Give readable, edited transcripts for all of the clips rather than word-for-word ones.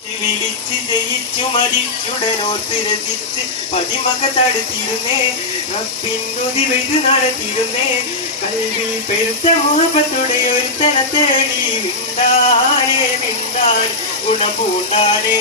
വിളിച്ച് ജയിച്ചു മരിച്ചുടനോർത്ത് രസിച്ച് പതിമക തടുത്തിരുന്നേ റബ്ബിൻതുതി വെയ്ത് നടത്തിരുന്നേ കൽവിൽ പെരുത്ത മുഹബത്തുടെ ഒരുത്തന തേടി മിണ്ടാനേ മിണ്ടാൻ ഗുണപൂണ്ടാനേ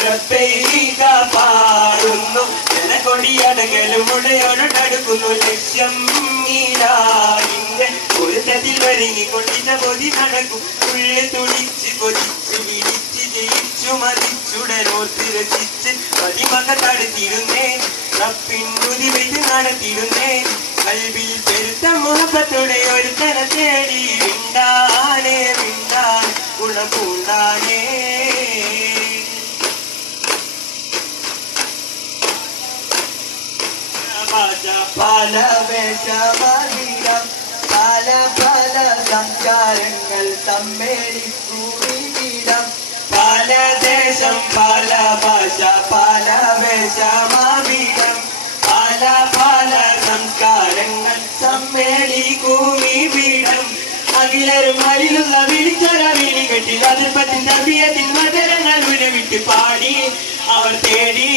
റബ്ബൈക പാടുന്നു ജനകൊടിയടകലും ഉടയോടടുക്കുന്നു ലക്ഷ്യം മീരാവിന്റെ ഒരുത്തത്തിൽ വരിങ്ങിക്കൊണ്ടിച്ച പൊതി നടക്കും ഉള്ളിൽ തുടിച്ച് കൊതിച്ച് വിളിച്ച് ജയിച്ചു മതിച്ചുടനോർത്ത് രസിച്ച് പതിമക തടുത്തിരുന്നേ റബ്ബിൻതുതി വെയ്ത് നടത്തിരുന്നേ കൽവിൽ പെരുത്ത മുഹബത്തുടെ ഒരുത്തന തേടി മിണ്ടാനേ മിണ്ടാൻ ഗുണപൂണ്ടാനേ പല വേഷമീരം പല പല സംസ്കാരങ്ങൾ സമ്മേളിക്കൂടിയിടം പല ദേശം പല ഭാഷ പല വേഷമീരം പല പല സംസ്കാരങ്ങൾ സമ്മേളിക്കൂടിയിടം അഖിലരും മയിലുള്ള വിളിച്ചൊര വിളി കെട്ടി അതിർപ്പത്തിന്റെ അഭിയത്തിൽ മധുരങ്ങൾ ഉരവിട്ട് പാടി അവർ തേടി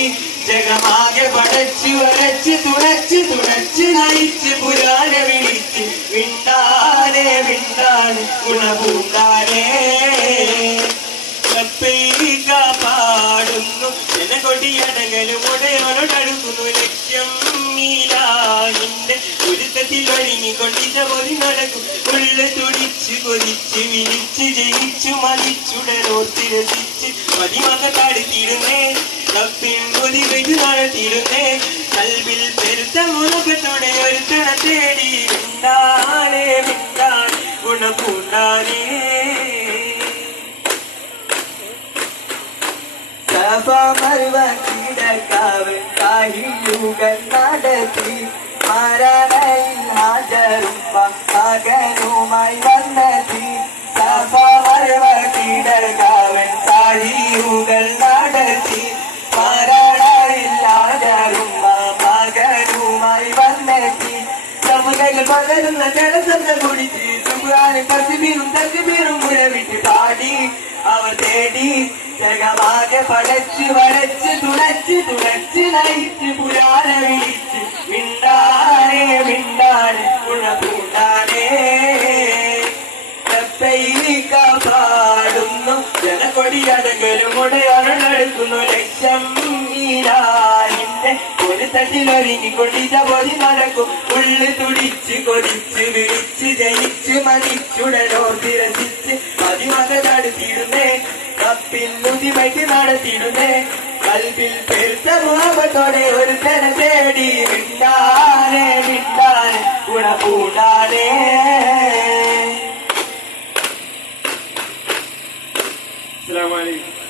ജഗമാകെ പടച്ചു വരച്ച് തുണച്ച് നയിച്ച് പുരാന വിളിച്ച് മിണ്ടാനേ മിണ്ടാൻ ഗുണപൂണ്ടാനേ പാടുന്നു ജനകൊടിയടകലും ഉടയോടടുക്കുന്നു ലക്ഷ്യം നീലാഹിന്റെ ഒരുത്തത്തിൽ ഒരുങ്ങിക്കൊണ്ടിച്ച പൊതി നടക്കും ഉള്ളു തുടിച്ച് കൊതിച്ച് വിളിച്ച് ജയിച്ചു മതിച്ചുടനോർത്ത് രസിച്ച് പതിമക തടുത്തിരുന്നേ റബ്ബിൻ പൊതി വെയ്ത് നടത്തിരുന്നേ കൽവിൽ പെരുത്ത മുഖത്തോടെ ഒരുത്തന തേടി മിണ്ടാനേ മിണ്ടാൻ ഗുണപൂണ്ടാനേ മറുവീടക്കാവ് കാഹിയുകൾ നടത്തി മരണയിൽ ഹാജരും മകനുമായി വന്നെത്തി മറുവീടക്കാവൻ കാഹിയുകൾ നടത്തി മരണയിൽ ഹാജരും മകനുമായി വന്നെത്തി സമുദകൾ പകരുന്ന ജലസന്ത കുടിച്ച് സുഖാന് പശുബീരും തക്കുബീരും മുരവിട്ട് പാടി അവർ തേടി ജഗമാകെ പടച്ച് വരച്ച് തുണച്ച് നയിച്ച് പുരാന വിളിച്ച് മിണ്ടാനേ മിണ്ടാനേ ഗുണപൂണ്ടാനേ പാടുന്നു ജനകൊടിയടകലും ഉടയോടടുക്കുന്നു ലക്ഷ്യം മീരാനിന്റെ ഒരു തട്ടിലൊരുങ്ങിക്കൊണ്ടിച്ച പൊതി നടക്കും ഉള്ളു തുടിച്ച് കൊതിച്ച് വിളിച്ച് ജയിച്ച് മതിച്ചുടനോർത്ത് രസിച്ച് പതിമക തടുത്തിരുന്നേ റബ്ബിൻ തുതി വെയ്ത് നടത്തിയിരുന്നേ കൽവിൽ പെരുത്ത മുഹബത്തോടെ ഒരുത്തന തേടി മിണ്ടാനേ മിണ്ടാൻ ഗുണപൂണ്ടാനേ അസ്സലാമു അലൈക്കും.